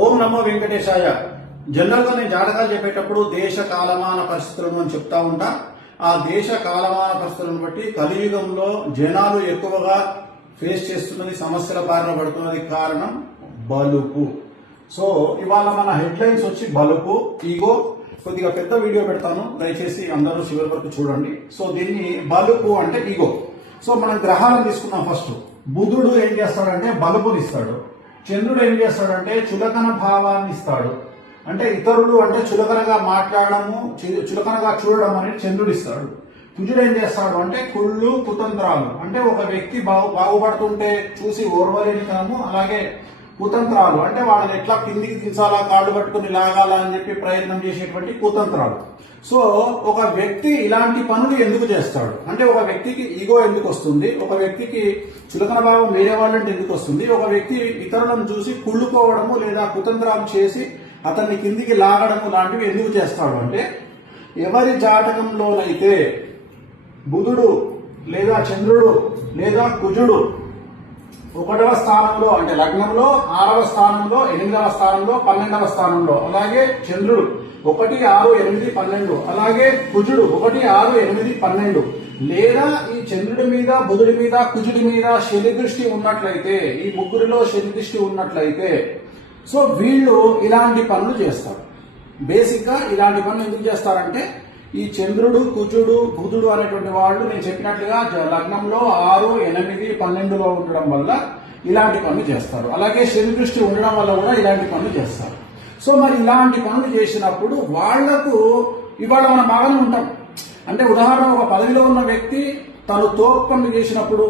ఓం నమో వెంకటేశాయ general గా నేను జాతకాలు చెప్పేటప్పుడు దేశ కాలమాన పరిస్థితులను అని చెప్తా ఉంటా ఆ దేశ కాలమాన పరిస్థితులను బట్టి కలియుగంలో జనాలు ఎక్కువగా ఫేస్ చేస్తున్నది సమస్యల బారిన పడుతున్నది కారణం బలుపు సో ఇవాళ మన హెడ్లైన్స్ వచ్చి బలుపు ఈగో కొద్దిగా పెద్ద వీడియో పెడతాను దయచేసి అందరూ చివరి వరకు చూడండి సో దీన్ని బలుపు అంటే ఈగో సో మనం గ్రహాలను తీసుకున్నాం ఫస్ట్ బుధుడు ఏం చేస్తాడంటే బలుపునిస్తాడు చంద్రుడు ఏం చేస్తాడంటే చులకన భావాన్ని ఇస్తాడు అంటే ఇతరులు అంటే చులకనగా మాట్లాడము చులకనగా చూడడం అనేది చంద్రుడు ఇస్తాడు కుజుడు ఏం చేస్తాడు అంటే కుళ్ళు కుతంత్రాలు అంటే ఒక వ్యక్తి బాగు బాగుపడుతుంటే చూసి ఓర్వలేనితనము అలాగే కుతంత్రాలు అంటే వాళ్ళని ఎట్లా కిందికి దించాలా కాళ్ళు పట్టుకుని లాగాలా అని చెప్పి ప్రయత్నం చేసేటువంటి కుతంత్రాలు సో ఒక వ్యక్తి ఇలాంటి పనులు ఎందుకు చేస్తాడు అంటే ఒక వ్యక్తికి ఈగో ఎందుకు వస్తుంది ఒక వ్యక్తికి చులకన భావం వేరే వాళ్ళంటే ఎందుకు వస్తుంది ఒక వ్యక్తి ఇతరులను చూసి కుళ్ళుకోవడము లేదా కుతంత్రాలు చేసి అతన్ని కిందికి లాగడము లాంటివి ఎందుకు చేస్తాడు అంటే ఎవరి జాతకంలోనైతే బుధుడు లేదా చంద్రుడు లేదా కుజుడు ఒకటవ స్థానంలో అంటే లగ్నంలో ఆరవ స్థానంలో ఎనిమిదవ స్థానంలో పన్నెండవ స్థానంలో అలాగే చంద్రుడు ఒకటి ఆరు ఎనిమిది పన్నెండు అలాగే కుజుడు ఒకటి ఆరు ఎనిమిది పన్నెండు లేదా ఈ చంద్రుడి మీద బుధుడి మీద కుజుడి మీద శని దృష్టి ఉన్నట్లయితే ఈ ముగ్గురిలో శని దృష్టి ఉన్నట్లయితే సో వీళ్ళు ఇలాంటి పనులు చేస్తారు బేసిక్గా ఇలాంటి పనులు ఎందుకు చేస్తారంటే ఈ చంద్రుడు కుజుడు బుధుడు అనేటువంటి వాళ్ళు నేను చెప్పినట్లుగా లగ్నంలో ఆరు ఎనిమిది పన్నెండులో ఉండడం వల్ల ఇలాంటి పనులు చేస్తారు అలాగే శని దృష్టి ఉండడం వల్ల కూడా ఇలాంటి పనులు చేస్తారు సో మరి ఇలాంటి పనులు చేసినప్పుడు వాళ్లకు ఇవాళ మనం బాగానే ఉంటాం అంటే ఉదాహరణ ఒక పదవిలో ఉన్న వ్యక్తి తను తోపు చేసినప్పుడు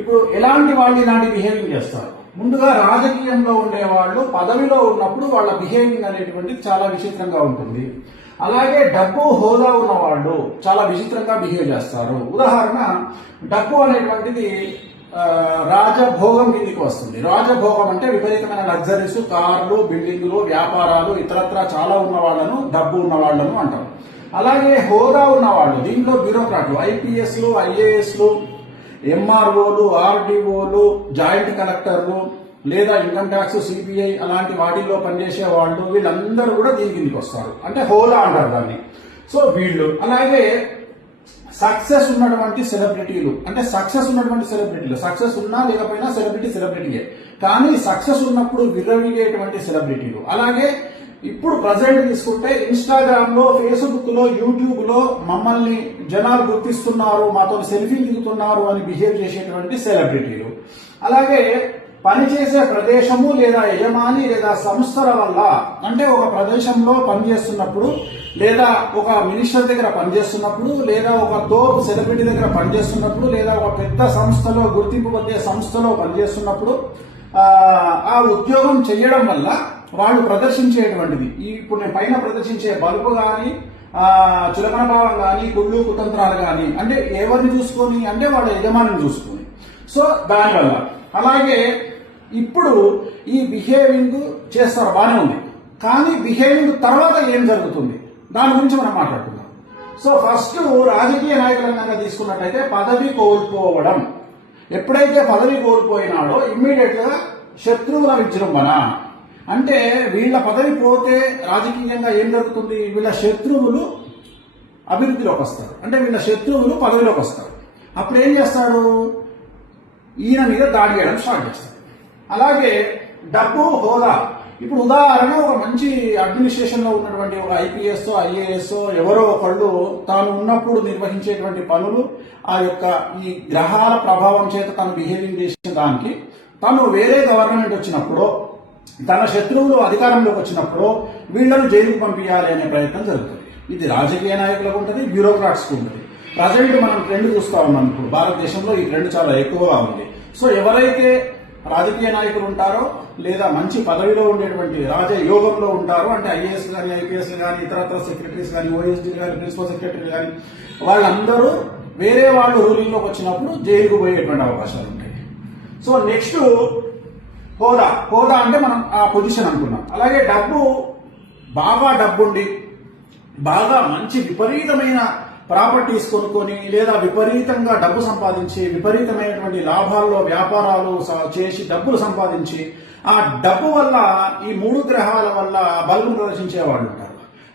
ఇప్పుడు ఎలాంటి వాళ్ళు ఇలాంటి బిహేవింగ్ చేస్తారు ముందుగా రాజకీయంలో ఉండే వాళ్ళు పదవిలో ఉన్నప్పుడు వాళ్ళ బిహేవింగ్ అనేటువంటిది చాలా విచిత్రంగా ఉంటుంది అలాగే డబ్బు హోదా ఉన్న వాళ్ళు చాలా విచిత్రంగా బిహేవ్ చేస్తారు ఉదాహరణ డబ్బు అనేటువంటిది రాజభోగం కిందికి వస్తుంది రాజభోగం అంటే విపరీతమైన లగ్జరీస్ కార్లు బిల్డింగులు వ్యాపారాలు ఇతరత్ర చాలా ఉన్న వాళ్ళను డబ్బు ఉన్న వాళ్ళను అంటారు అలాగే హోదా ఉన్న వాళ్ళు దీంట్లో బ్యూరోక్రాట్లు ఐపీఎస్లు ఐఏఎస్లు ఎంఆర్ఓలు ఆర్డీఓలు జాయింట్ కలెక్టర్లు లేదా ఇన్కమ్ ట్యాక్స్ సిబిఐ అలాంటి వాటిల్లో పనిచేసే వాళ్ళు వీళ్ళందరూ కూడా దీని కిందకి వస్తారు అంటే హోలా అంటారు దాన్ని సో వీళ్ళు అలాగే సక్సెస్ ఉన్నటువంటి సెలబ్రిటీలు అంటే సక్సెస్ ఉన్నటువంటి సెలబ్రిటీలు సక్సెస్ ఉన్నా లేకపోయినా సెలబ్రిటీ సెలబ్రిటీయే కానీ సక్సెస్ ఉన్నప్పుడు విర్రవిగేటువంటి సెలబ్రిటీలు అలాగే ఇప్పుడు ప్రజెంట్ తీసుకుంటే ఇన్స్టాగ్రామ్ లో ఫేస్బుక్ లో యూట్యూబ్ లో మమ్మల్ని జనాలు గుర్తిస్తున్నారు మాతో సెల్ఫీ దిగుతున్నారు అని బిహేవ్ చేసేటువంటి సెలబ్రిటీలు అలాగే పనిచేసే ప్రదేశము లేదా యజమాని లేదా సంస్థల వల్ల అంటే ఒక ప్రదేశంలో పనిచేస్తున్నప్పుడు లేదా ఒక మినిస్టర్ దగ్గర పనిచేస్తున్నప్పుడు లేదా ఒక తోపు సెలబ్రిటీ దగ్గర పనిచేస్తున్నప్పుడు లేదా ఒక పెద్ద సంస్థలో గుర్తింపు పొందే సంస్థలో పనిచేస్తున్నప్పుడు ఆ ఉద్యోగం చేయడం వల్ల వాళ్ళు ప్రదర్శించేటువంటిది ఇప్పుడు నేను పైన ప్రదర్శించే బల్బు కానీ చులకన భావం కానీ గుళ్ళు కుతంత్రాలు కానీ అంటే ఎవరిని చూసుకొని అంటే వాళ్ళ యజమానిని చూసుకొని సో దానివల్ల అలాగే ఇప్పుడు ఈ బిహేవింగ్ చేస్తారు బాగానే ఉంది కానీ బిహేవింగ్ తర్వాత ఏం జరుగుతుంది దాని గురించి మనం మాట్లాడుకుందాం సో ఫస్ట్ రాజకీయ నాయకులను కనుక పదవి కోల్పోవడం ఎప్పుడైతే పదవి కోల్పోయినాడో ఇమ్మీడియట్గా శత్రువుల విజృంభణ అంటే వీళ్ళ పదవి పోతే రాజకీయంగా ఏం జరుగుతుంది వీళ్ళ శత్రువులు అభివృద్ధిలోకి వస్తారు అంటే వీళ్ళ శత్రువులు పదవిలోకి వస్తారు అప్పుడు ఏం చేస్తారు ఈయన మీద దాడి చేయడం స్టార్ట్ చేస్తారు అలాగే డబ్బు హోదా ఇప్పుడు ఉదాహరణ ఒక మంచి అడ్మినిస్ట్రేషన్ లో ఉన్నటువంటి ఒక ఐపీఎస్ ఐఏఎస్ ఎవరో ఒకళ్ళు తాను ఉన్నప్పుడు నిర్వహించేటువంటి పనులు ఆ యొక్క ఈ గ్రహాల ప్రభావం చేత తను బిహేవింగ్ చేసిన దానికి తను వేరే గవర్నమెంట్ వచ్చినప్పుడు తన శత్రువులు అధికారంలోకి వచ్చినప్పుడు వీళ్లను జైలుకు పంపించాలి అనే ప్రయత్నం జరుగుతుంది ఇది రాజకీయ నాయకులకు ఉంటుంది బ్యూరోక్రాట్స్కి ఉంటుంది ప్రజెంట్ మనం ట్రెండ్ చూస్తా ఉన్నాం ఇప్పుడు భారతదేశంలో ఈ ట్రెండ్ చాలా ఎక్కువగా ఉంది సో ఎవరైతే రాజకీయ నాయకులు ఉంటారో లేదా మంచి పదవిలో ఉండేటువంటి రాజయోగంలో ఉంటారో అంటే ఐఏఎస్ కానీ ఐపీఎస్ కానీ ఇతరత్ర సెక్రటరీస్ కానీ ఓఎస్డీ కానీ ప్రిన్సిపల్ సెక్రటరీ కానీ వాళ్ళందరూ వేరే వాళ్ళు రూలింగ్లోకి వచ్చినప్పుడు జైలుకు పోయేటువంటి అవకాశాలు ఉంటాయి సో నెక్స్ట్ హోదా హోదా అంటే మనం ఆ పొజిషన్ అనుకున్నాం అలాగే డబ్బు బాగా డబ్బుండి బాగా మంచి విపరీతమైన ప్రాపర్టీస్ కొనుక్కొని లేదా విపరీతంగా డబ్బు సంపాదించి విపరీతమైనటువంటి లాభాల్లో వ్యాపారాలు చేసి డబ్బులు సంపాదించి ఆ డబ్బు వల్ల ఈ మూడు గ్రహాల వల్ల బల్బును ప్రదర్శించే వాళ్ళు ఉంటారు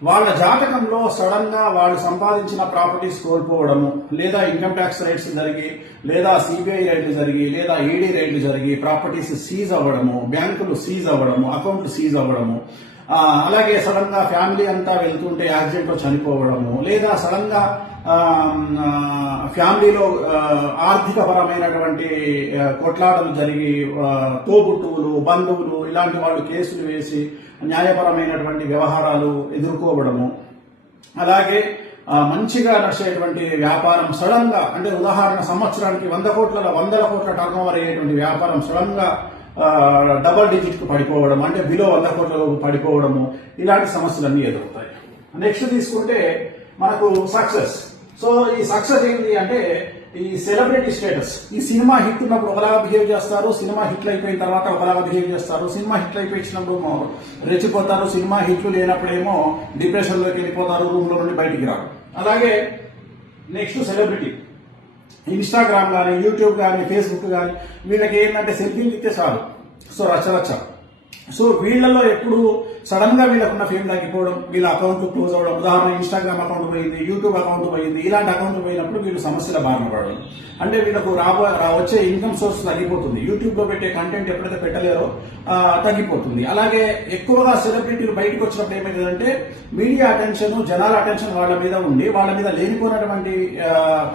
వాళ్ళ జాతకంలో సడన్ గా వాళ్ళు సంపాదించిన ప్రాపర్టీస్ కోల్పోవడము లేదా ఇన్కమ్ ట్యాక్స్ రేట్స్ జరిగి లేదా సిబిఐ రేట్లు జరిగి లేదా ఈడీ రేట్లు జరిగి ప్రాపర్టీస్ సీజ్ అవ్వడము బ్యాంకులు సీజ్ అవ్వడము అకౌంట్లు సీజ్ అవ్వడము అలాగే సడన్ గా ఫ్యామిలీ అంతా వెళ్తుంటే యాక్సిడెంట్ లో చనిపోవడము లేదా సడన్ గా ఫ్యామిలీలో ఆర్థిక పరమైనటువంటి కొట్లాటలు జరిగి తోబుట్టువులు బంధువులు ఇలాంటి వాళ్ళు కేసులు వేసి న్యాయపరమైనటువంటి వ్యవహారాలు ఎదుర్కోవడము అలాగే మంచిగా నడిచేటువంటి వ్యాపారం సడన్ గా అంటే ఉదాహరణ సంవత్సరానికి వంద కోట్ల వందల కోట్ల టర్న్ ఓవర్ అయ్యేటువంటి వ్యాపారం సడన్ గా డబల్ కు పడిపోవడం అంటే బిలో వంద కోట్లలోకి పడిపోవడము ఇలాంటి సమస్యలన్నీ ఎదురవుతాయి నెక్స్ట్ తీసుకుంటే మనకు సక్సెస్ సో ఈ సక్సెస్ ఏంటి అంటే ఈ సెలబ్రిటీ స్టేటస్ ఈ సినిమా హిట్ ఉన్నప్పుడు ఒకలాగా బిహేవ్ చేస్తారు సినిమా హిట్లు అయిపోయిన తర్వాత ఒకలాగా బిహేవ్ చేస్తారు సినిమా హిట్లు అయిపోయినప్పుడు రెచ్చిపోతారు సినిమా హిట్లు లేనప్పుడేమో డిప్రెషన్లోకి వెళ్ళిపోతారు రూమ్లో నుండి బయటికి రారు అలాగే నెక్స్ట్ సెలబ్రిటీ ఇన్స్టాగ్రామ్ కానీ యూట్యూబ్ కానీ ఫేస్బుక్ కానీ వీళ్ళకి ఏంటంటే సెల్ఫీలు ఇస్తే చాలు సో రచ్చ రచ్చ సో వీళ్ళలో ఎప్పుడు సడన్ గా వీళ్ళకున్న ఫేమ్ తగ్గిపోవడం వీళ్ళ అకౌంట్ క్లోజ్ అవ్వడం ఉదాహరణ ఇన్స్టాగ్రామ్ అకౌంట్ పోయింది యూట్యూబ్ అకౌంట్ పోయింది ఇలాంటి అకౌంట్ పోయినప్పుడు వీళ్ళు సమస్యల బారిన పడడం అంటే వీళ్ళకు రాబో వచ్చే ఇన్కమ్ సోర్స్ తగ్గిపోతుంది యూట్యూబ్ లో పెట్టే కంటెంట్ ఎప్పుడైతే పెట్టలేరో తగ్గిపోతుంది అలాగే ఎక్కువగా సెలబ్రిటీలు బయటకు వచ్చినప్పుడు ఏమైందంటే మీడియా అటెన్షన్ జనాల అటెన్షన్ వాళ్ళ మీద ఉండి వాళ్ళ మీద లేనిపోయినటువంటి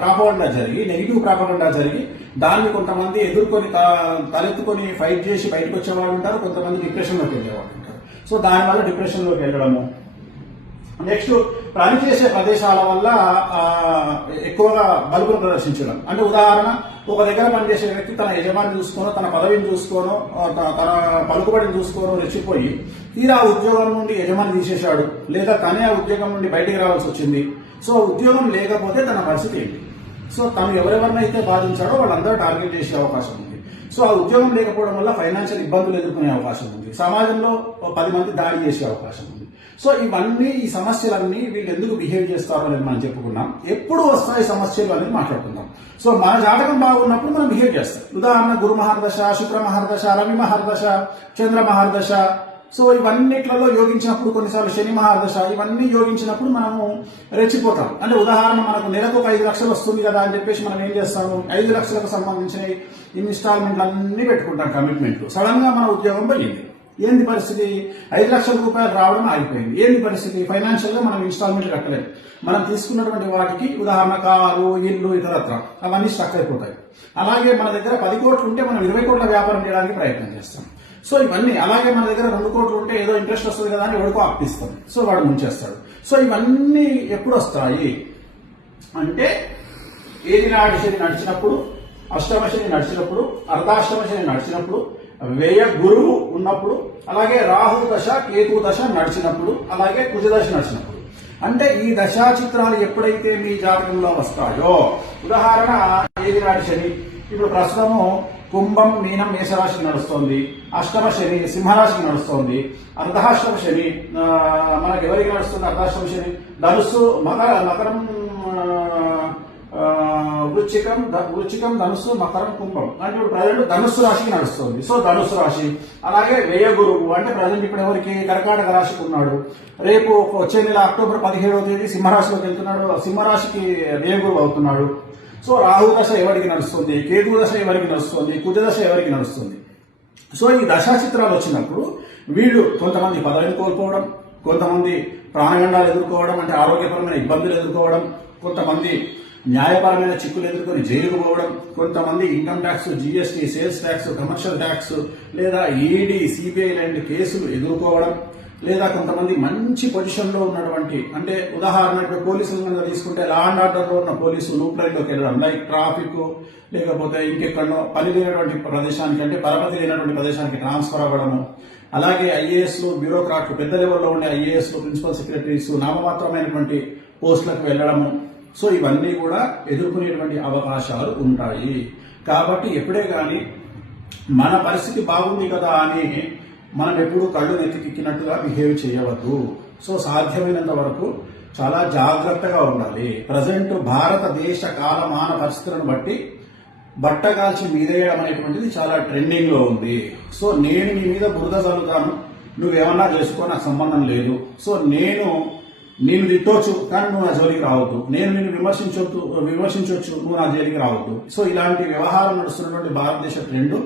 ప్రాపగండా జరిగి నెగిటివ్ ప్రాపగండా జరిగి దాన్ని కొంతమంది ఎదుర్కొని తలెత్తుకొని ఫైట్ చేసి బయటకు వచ్చేవాళ్ళు ఉంటారు కొంతమంది లోకి వెళ్ళేవాళ్ళు ఉంటారు సో దానివల్ల డిప్రెషన్లోకి వెళ్ళడము నెక్స్ట్ పనిచేసే ప్రదేశాల వల్ల ఎక్కువగా బలుపును ప్రదర్శించడం అంటే ఉదాహరణ ఒక దగ్గర పనిచేసే వ్యక్తి తన యజమాని చూసుకోను తన పదవిని చూసుకోను తన పలుకుబడిని చూసుకోను రెచ్చిపోయి తీరా ఉద్యోగం నుండి యజమాని తీసేశాడు లేదా తనే ఆ ఉద్యోగం నుండి బయటికి రావాల్సి వచ్చింది సో ఉద్యోగం లేకపోతే తన పరిస్థితి ఏంటి సో తను ఎవరెవరినైతే బాధించాడో వాళ్ళందరూ టార్గెట్ చేసే అవకాశం ఉంది సో ఆ ఉద్యోగం లేకపోవడం వల్ల ఫైనాన్షియల్ ఇబ్బందులు ఎదుర్కొనే అవకాశం ఉంది సమాజంలో పది మంది దాడి చేసే అవకాశం ఉంది సో ఇవన్నీ ఈ సమస్యలన్నీ వీళ్ళు ఎందుకు బిహేవ్ చేస్తారు అని మనం చెప్పుకున్నాం ఎప్పుడు వస్తాయి సమస్యలు అనేది మాట్లాడుకుందాం సో మన జాతకం బాగున్నప్పుడు మనం బిహేవ్ చేస్తాం ఉదాహరణ గురు మహర్దశ శుక్ర మహర్దశ రవి మహర్దశ చంద్ర మహర్దశ సో ఇవన్నిట్లలో యోగించినప్పుడు కొన్నిసార్లు శని మహాదశ ఇవన్నీ యోగించినప్పుడు మనము రెచ్చిపోతాం అంటే ఉదాహరణ మనకు నెలకు ఒక ఐదు లక్షలు వస్తుంది కదా అని చెప్పేసి మనం ఏం చేస్తాము ఐదు లక్షలకు సంబంధించిన ఇన్స్టాల్మెంట్లు అన్ని పెట్టుకుంటాం కమిట్మెంట్లు సడన్ గా మన ఉద్యోగం పోయింది ఏంది పరిస్థితి ఐదు లక్షల రూపాయలు రావడం ఆగిపోయింది ఏంది పరిస్థితి ఫైనాన్షియల్ గా మనం ఇన్స్టాల్మెంట్ కట్టలేదు మనం తీసుకున్నటువంటి వాటికి ఉదాహరణ కారు ఇల్లు ఇతరత్ర అవన్నీ స్టక్ అయిపోతాయి అలాగే మన దగ్గర పది కోట్లు ఉంటే మనం ఇరవై కోట్ల వ్యాపారం చేయడానికి ప్రయత్నం చేస్తాం సో ఇవన్నీ అలాగే మన దగ్గర రెండు కోట్లు ఉంటే ఏదో ఇంట్రెస్ట్ వస్తుంది కదా అని ఎవరికో అప్పిస్తాం సో వాడు ముంచేస్తాడు సో ఇవన్నీ ఎప్పుడు వస్తాయి అంటే ఏది శని నడిచినప్పుడు అష్టమశని నడిచినప్పుడు అర్ధాష్టమశని నడిచినప్పుడు వ్యయ గురువు ఉన్నప్పుడు అలాగే రాహు దశ కేతు దశ నడిచినప్పుడు అలాగే కుజదశ నడిచినప్పుడు అంటే ఈ దశా చిత్రాలు ఎప్పుడైతే మీ జాతకంలో వస్తాయో ఉదాహరణ ఏది నాటి శని ఇప్పుడు ప్రస్తుతము కుంభం మీనం మేషరాశి నడుస్తోంది అష్టమ శని సింహరాశి నడుస్తోంది అర్ధాష్టమ శని మనకి ఎవరికి నడుస్తుంది అర్ధాష్టమ శని ధనుస్సు మకర మకరం వృచ్చికం వృచ్చికం ధనుస్సు మకరం కుంభం అంటే ప్రజలు ప్రజెంట్ ధనుస్సు రాశికి నడుస్తుంది సో ధనుస్సు రాశి అలాగే వ్యయ గురువు అంటే ప్రజెంట్ ఇప్పుడు ఎవరికి కర్కాటక రాశికి ఉన్నాడు రేపు వచ్చే నెల అక్టోబర్ పదిహేడవ తేదీ సింహరాశిలోకి వెళ్తున్నాడు సింహరాశికి వ్యయ గురువు అవుతున్నాడు సో రాహు దశ ఎవరికి నడుస్తుంది కేతు దశ ఎవరికి నడుస్తుంది కుజ దశ ఎవరికి నడుస్తుంది సో ఈ దశా చిత్రాలు వచ్చినప్పుడు వీళ్ళు కొంతమంది పదవిని కోల్పోవడం కొంతమంది ప్రాణగండాలు ఎదుర్కోవడం అంటే ఆరోగ్యపరమైన ఇబ్బందులు ఎదుర్కోవడం కొంతమంది న్యాయపరమైన చిక్కులు ఎదుర్కొని జైలుకు పోవడం కొంతమంది income tax GST sales tax commercial tax లేదా ఈడీ సిబిఐ లాంటి కేసులు ఎదుర్కోవడం లేదా కొంతమంది మంచి పొజిషన్లో ఉన్నటువంటి అంటే ఉదాహరణ పోలీసులు కనుక తీసుకుంటే లా అండ్ ఆర్డర్లో ఉన్న పోలీసు లూప్లైన్లోకి వెళ్ళడం లైక్ ట్రాఫిక్ లేకపోతే ఇంకెక్కడో పని లేనటువంటి ప్రదేశానికి అంటే పరపతి లేనటువంటి ప్రదేశానికి ట్రాన్స్ఫర్ అవ్వడము అలాగే ఐఏఎస్లు బ్యూరోక్రాట్లు పెద్ద లెవెల్లో ఉండే ఐఏఎస్లు ప్రిన్సిపల్ సెక్రటరీస్ నామమాత్రమైనటువంటి పోస్టులకు వెళ్ళడము సో ఇవన్నీ కూడా ఎదుర్కొనేటువంటి అవకాశాలు ఉంటాయి కాబట్టి ఎప్పుడే కానీ మన పరిస్థితి బాగుంది కదా అని మనం ఎప్పుడూ కళ్ళు నెత్తికెక్కినట్టుగా బిహేవ్ చేయవద్దు సో సాధ్యమైనంత వరకు చాలా జాగ్రత్తగా ఉండాలి ప్రజెంట్ భారతదేశ కాలమాన పరిస్థితులను బట్టి బట్టగాల్చి మీదేయడం అనేటువంటిది చాలా ట్రెండింగ్ లో ఉంది సో నేను నీ మీద బురద చదువుతాను నువ్వేమన్నా చేసుకో నాకు సంబంధం లేదు సో నేను నేను తిట్టవచ్చు కానీ నువ్వు నా జోలికి రావద్దు నేను నిన్ను విమర్శించొద్దు విమర్శించవచ్చు నువ్వు నా జోలికి రావద్దు సో ఇలాంటి వ్యవహారం నడుస్తున్నటువంటి భారతదేశ ట్రెండ్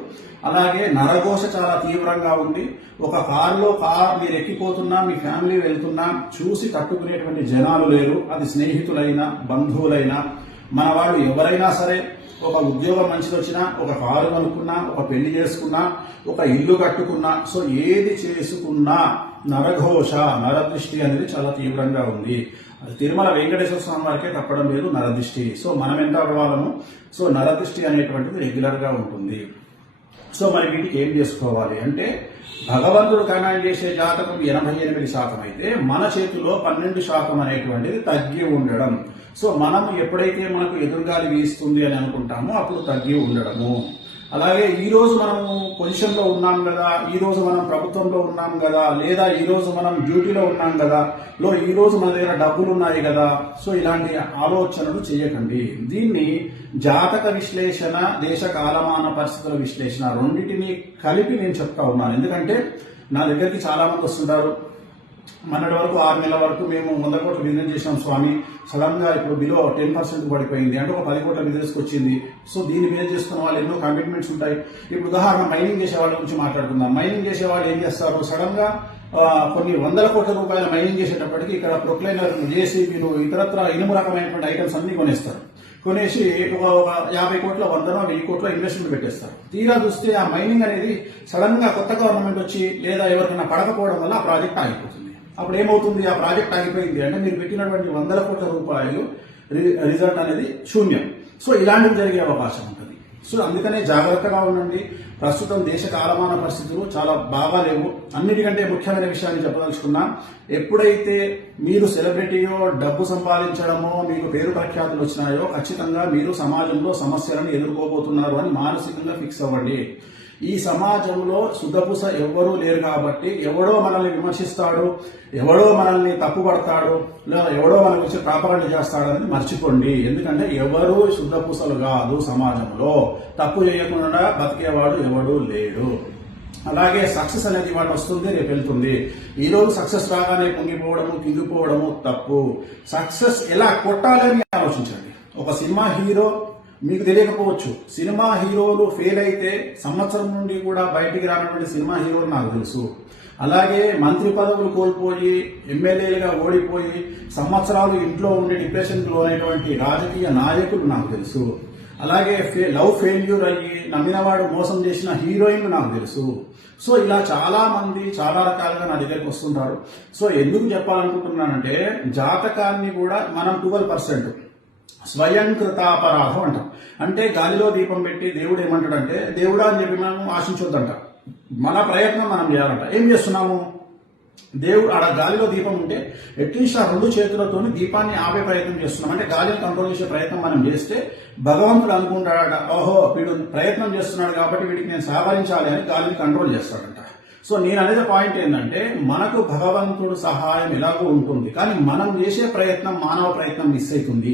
అలాగే నరఘోష చాలా తీవ్రంగా ఉంది ఒక కారులో కార్ మీరు ఎక్కిపోతున్నా మీ ఫ్యామిలీ వెళ్తున్నా చూసి తట్టుకునేటువంటి జనాలు లేరు అది స్నేహితులైనా బంధువులైనా మన వాళ్ళు ఎవరైనా సరే ఒక ఉద్యోగం మంచిది వచ్చినా ఒక కారు కనుక్కున్నా ఒక పెళ్లి చేసుకున్నా ఒక ఇల్లు కట్టుకున్నా సో ఏది చేసుకున్నా నరఘోష నరదృష్టి అనేది చాలా తీవ్రంగా ఉంది తిరుమల వెంకటేశ్వర స్వామి వారికే తప్పడం లేదు నరదృష్టి సో మనం ఎంత అవ్వాలము సో నరదృష్టి అనేటువంటిది రెగ్యులర్గా ఉంటుంది సో మరి వీటికి ఏం చేసుకోవాలి అంటే భగవంతుడు కనాయం చేసే జాతకం ఎనభై ఎనిమిది శాతం అయితే మన చేతిలో పన్నెండు శాతం అనేటువంటిది తగ్గి ఉండడం సో మనం ఎప్పుడైతే మనకు ఎదురుగాలి వీస్తుంది అని అనుకుంటామో అప్పుడు తగ్గి ఉండడము అలాగే ఈ రోజు మనము పొజిషన్లో ఉన్నాం కదా ఈ రోజు మనం ప్రభుత్వంలో ఉన్నాం కదా లేదా ఈ రోజు మనం డ్యూటీలో ఉన్నాం కదా లో ఈ రోజు మన దగ్గర డబ్బులు ఉన్నాయి కదా సో ఇలాంటి ఆలోచనలు చేయకండి దీన్ని జాతక విశ్లేషణ దేశ కాలమాన పరిస్థితుల విశ్లేషణ రెండింటినీ కలిపి నేను చెప్తా ఉన్నాను ఎందుకంటే నా దగ్గరికి చాలా మంది వస్తుంటారు మొన్నటి వరకు ఆరు నెలల వరకు మేము వంద కోట్ల బిజినెస్ చేసాం స్వామి సడన్ గా ఇప్పుడు బిలో టెన్ పర్సెంట్ పడిపోయింది అంటే ఒక పది కోట్ల బిజినెస్ వచ్చింది సో దీన్ని మీద చేసుకున్న వాళ్ళు ఎన్నో కమిట్మెంట్స్ ఉంటాయి ఇప్పుడు ఉదాహరణ మైనింగ్ చేసే వాళ్ళ గురించి మాట్లాడుకుందాం మైనింగ్ చేసే వాళ్ళు ఏం చేస్తారు సడన్ గా కొన్ని వందల కోట్ల రూపాయల మైనింగ్ చేసేటప్పటికి ఇక్కడ ప్రొక్లైనర్ జేసీబీలు ఇతరత్ర ఇనుము రకమైనటువంటి ఐటమ్స్ అన్ని కొనేస్తారు కొనేసి ఒక యాభై కోట్ల వందన వెయ్యి కోట్ల ఇన్వెస్ట్మెంట్ పెట్టేస్తారు తీరా చూస్తే ఆ మైనింగ్ అనేది సడన్ గా కొత్త గవర్నమెంట్ వచ్చి లేదా ఎవరికైనా పడకపోవడం వల్ల ఆ ప్రాజెక్ట్ ఆగిపోతుంది అప్పుడు ఏమవుతుంది ఆ ప్రాజెక్ట్ ఆగిపోయింది అంటే మీరు పెట్టినటువంటి వందల కోట్ల రూపాయలు రిజల్ట్ అనేది శూన్యం సో ఇలాంటివి జరిగే అవకాశం ఉంటుంది సో అందుకనే జాగ్రత్తగా ఉండండి ప్రస్తుతం దేశ కాలమాన పరిస్థితులు చాలా బాగాలేవు అన్నిటికంటే ముఖ్యమైన విషయాన్ని చెప్పదలుచుకున్నా ఎప్పుడైతే మీరు సెలబ్రిటీయో డబ్బు సంపాదించడమో మీకు పేరు ప్రఖ్యాతులు వచ్చినాయో ఖచ్చితంగా మీరు సమాజంలో సమస్యలను ఎదుర్కోబోతున్నారు అని మానసికంగా ఫిక్స్ అవ్వండి ఈ సమాజంలో సుధపుస ఎవ్వరూ లేరు కాబట్టి ఎవడో మనల్ని విమర్శిస్తాడు ఎవడో మనల్ని తప్పుపడతాడు లేదా ఎవడో మన గురించి ప్రాపగండి చేస్తాడని మర్చిపోండి ఎందుకంటే ఎవరు శుద్ధపూసలు కాదు సమాజంలో తప్పు చేయకుండా బతికేవాడు ఎవడూ లేడు అలాగే సక్సెస్ అనేది వాళ్ళు వస్తుంది రేపు వెళ్తుంది ఈరోజు సక్సెస్ రాగానే పొంగిపోవడము కింగిపోవడము తప్పు సక్సెస్ ఎలా కొట్టాలని ఆలోచించండి ఒక సినిమా హీరో మీకు తెలియకపోవచ్చు సినిమా హీరోలు ఫెయిల్ అయితే సంవత్సరం నుండి కూడా బయటికి రానటువంటి సినిమా హీరోలు నాకు తెలుసు అలాగే మంత్రి పదవులు కోల్పోయి ఎమ్మెల్యేలుగా ఓడిపోయి సంవత్సరాలు ఇంట్లో ఉండి డిప్రెషన్ లోనైనటువంటి రాజకీయ నాయకులు నాకు తెలుసు అలాగే లవ్ ఫెయిల్యూర్ అయ్యి నమ్మినవాడు మోసం చేసిన హీరోయిన్లు నాకు తెలుసు సో ఇలా చాలా మంది చాలా రకాలుగా నా దగ్గరికి వస్తుంటారు సో ఎందుకు చెప్పాలనుకుంటున్నానంటే జాతకాన్ని కూడా మనం ట్వెల్వ్ పర్సెంట్ స్వయంకృతాపరాధం అంట అంటే గాలిలో దీపం పెట్టి దేవుడు ఏమంటాడంటే దేవుడా అని చెప్పి మనం ఆశించొద్దంట మన ప్రయత్నం మనం చేయాలంట ఏం చేస్తున్నాము దేవుడు ఆడ గాలిలో దీపం ఉంటే అట్లీస్ట్ ఆ రెండు చేతులతో దీపాన్ని ఆపే ప్రయత్నం చేస్తున్నాం అంటే గాలిని కంట్రోల్ చేసే ప్రయత్నం మనం చేస్తే భగవంతుడు అనుకుంటాడట ఓహో వీడు ప్రయత్నం చేస్తున్నాడు కాబట్టి వీడికి నేను సహకరించాలి అని గాలిని కంట్రోల్ చేస్తాడు సో నేను అనేది పాయింట్ ఏంటంటే మనకు భగవంతుడు సహాయం ఎలాగో ఉంటుంది కానీ మనం చేసే ప్రయత్నం మానవ ప్రయత్నం మిస్ అవుతుంది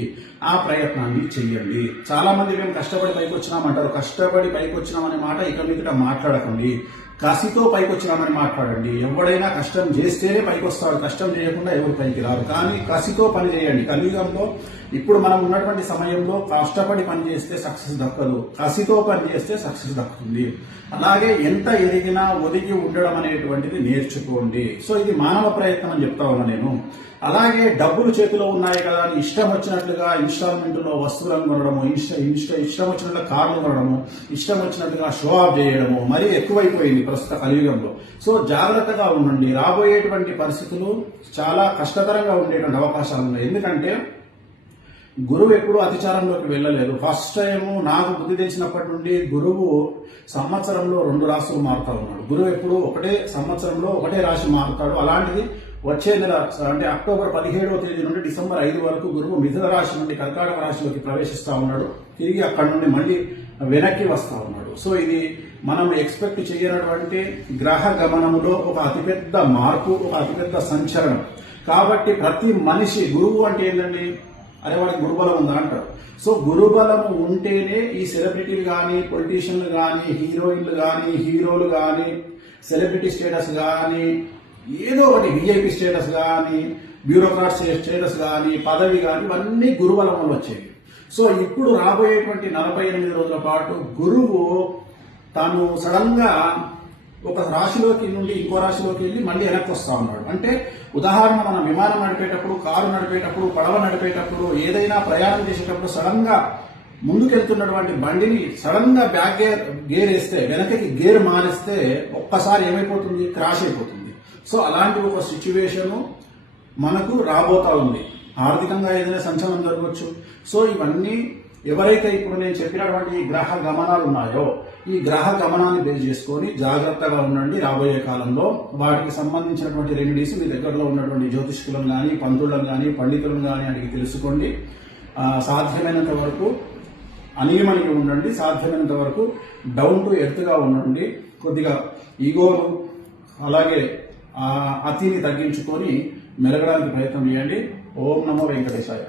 ఆ ప్రయత్నాన్ని చెయ్యండి చాలా మంది మేము కష్టపడి పైకి వచ్చినామంటారు కష్టపడి పైకి వచ్చినామనే మాట ఇక మీదట మాట్లాడకండి కసితో పైకి వచ్చినామని మాట్లాడండి ఎవడైనా కష్టం చేస్తేనే పైకి వస్తాడు కష్టం చేయకుండా ఎవరు పైకి రారు కానీ కసితో పని చేయండి కలియుగంలో ఇప్పుడు మనం ఉన్నటువంటి సమయంలో కష్టపడి పని చేస్తే సక్సెస్ దక్కదు కసితో పని చేస్తే సక్సెస్ దక్కుతుంది అలాగే ఎంత ఎదిగినా ఒదిగి ఉండడం అనేటువంటిది నేర్చుకోండి సో ఇది మానవ ప్రయత్నం అని చెప్తా ఉన్నా నేను అలాగే డబ్బులు చేతిలో ఉన్నాయి కదా అని ఇష్టం వచ్చినట్లుగా ఇన్స్టాల్మెంట్లో వస్తువులను కొనడము ఇష్ట ఇష్ట ఇష్టం వచ్చినట్లు కార్లు కొనడము ఇష్టం వచ్చినట్లుగా షో ఆఫ్ చేయడము మరీ ఎక్కువైపోయింది ప్రస్తుత కలియుగంలో సో జాగ్రత్తగా ఉండండి రాబోయేటువంటి పరిస్థితులు చాలా కష్టతరంగా ఉండేటువంటి అవకాశాలు ఉన్నాయి ఎందుకంటే గురువు ఎప్పుడూ అతిచారంలోకి వెళ్ళలేదు ఫస్ట్ టైం నాకు బుద్ధి తెలిసినప్పటి నుండి గురువు సంవత్సరంలో రెండు రాసులు మారుతా ఉన్నాడు గురువు ఎప్పుడు ఒకటే సంవత్సరంలో ఒకటే రాశి మారుతాడు అలాంటిది వచ్చే నెల అంటే అక్టోబర్ పదిహేడవ తేదీ నుండి డిసెంబర్ ఐదు వరకు గురువు మిథున రాశి నుండి కర్కాటక రాశిలోకి ప్రవేశిస్తూ ఉన్నాడు తిరిగి అక్కడ నుండి మళ్ళీ వెనక్కి వస్తూ ఉన్నాడు సో ఇది మనం ఎక్స్పెక్ట్ చేయనటువంటి గ్రహ గమనంలో ఒక అతిపెద్ద మార్పు ఒక అతిపెద్ద సంచలనం కాబట్టి ప్రతి మనిషి గురువు అంటే ఏంటండి అరే వాడికి గురుబలం ఉందా అంటారు సో గురుబలం ఉంటేనే ఈ సెలబ్రిటీలు కానీ పొలిటీషియన్లు కానీ హీరోయిన్లు కానీ హీరోలు కానీ సెలబ్రిటీ స్టేటస్ కానీ ఏదో ఒకటి విఐపి స్టేటస్ కానీ బ్యూరోక్రాట్ స్టేటస్ కానీ పదవి కానీ ఇవన్నీ గురుబలంలో వల్ల వచ్చేవి సో ఇప్పుడు రాబోయేటువంటి నలభై ఎనిమిది రోజుల పాటు గురువు తాను సడన్గా ఒక రాశిలోకి నుండి ఇంకో రాశిలోకి వెళ్ళి మళ్ళీ వెనక్కి వస్తా ఉన్నాడు అంటే ఉదాహరణ మనం విమానం నడిపేటప్పుడు కారు నడిపేటప్పుడు పడవ నడిపేటప్పుడు ఏదైనా ప్రయాణం చేసేటప్పుడు సడన్ గా ముందుకెళ్తున్నటువంటి బండిని సడన్ గా బ్యాక్ గేర్ గేర్ వేస్తే వెనకకి గేర్ మారిస్తే ఒక్కసారి ఏమైపోతుంది క్రాష్ అయిపోతుంది సో అలాంటి ఒక సిచ్యువేషను మనకు రాబోతా ఉంది ఆర్థికంగా ఏదైనా సంచలనం జరగవచ్చు సో ఇవన్నీ ఎవరైతే ఇప్పుడు నేను చెప్పినటువంటి ఈ గ్రహ గమనాలు ఉన్నాయో ఈ గ్రహ గమనాన్ని బేస్ చేసుకొని జాగ్రత్తగా ఉండండి రాబోయే కాలంలో వాటికి సంబంధించినటువంటి రెమెడీస్ మీ దగ్గరలో ఉన్నటువంటి జ్యోతిష్కులను కానీ పంతులను కానీ పండితులను కానీ అడిగి తెలుసుకోండి సాధ్యమైనంత వరకు అనియమనిగి ఉండండి సాధ్యమైనంత వరకు డౌన్ టు ఎర్త్గా ఉండండి కొద్దిగా ఈగోలు అలాగే అతిని తగ్గించుకొని మెరగడానికి ప్రయత్నం చేయండి ఓం నమో వెంకటేశాయ